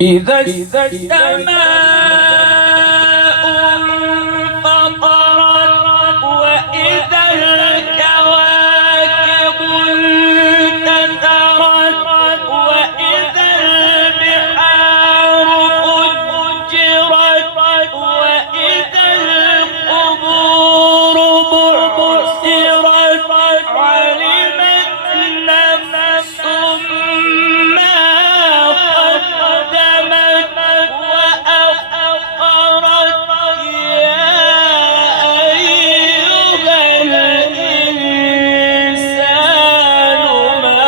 إذا السماء انفطرت وإذا الكواكب انتثرت وإذا البحار فجرت وإذا القبور بعثرت علمت نفس ما قدمت وأخرت يا أيها الإنسان ما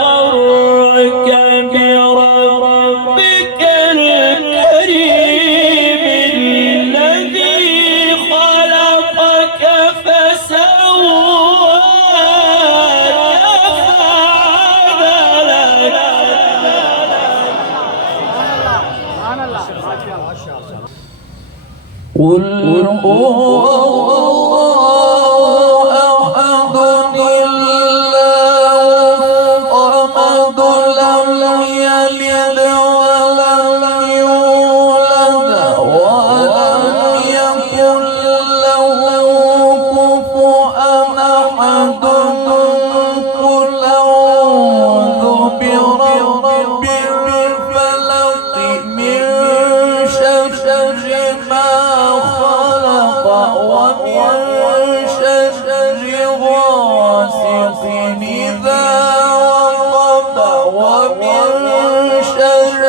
غرك بربك الكريم الذي خلقك فسواك فعدلك. قل هو أحد الله الصمد لم يلد ولم يولد ولم يكن له كفوا أحد. قل أعوذ برب الفلق من شر ما خلق ومن شر غاسق إذا وقب ومن شر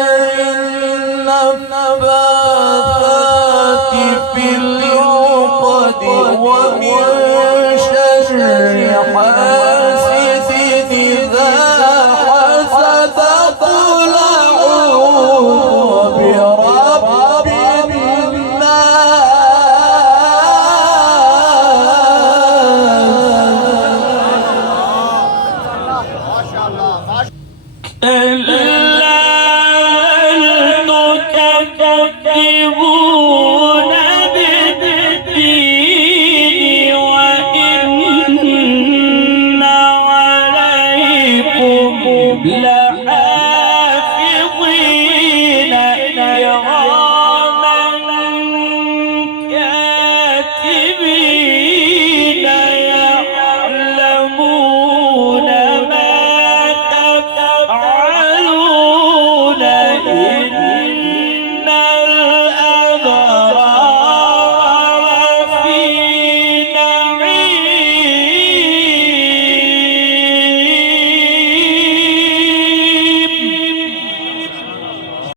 النفاثات في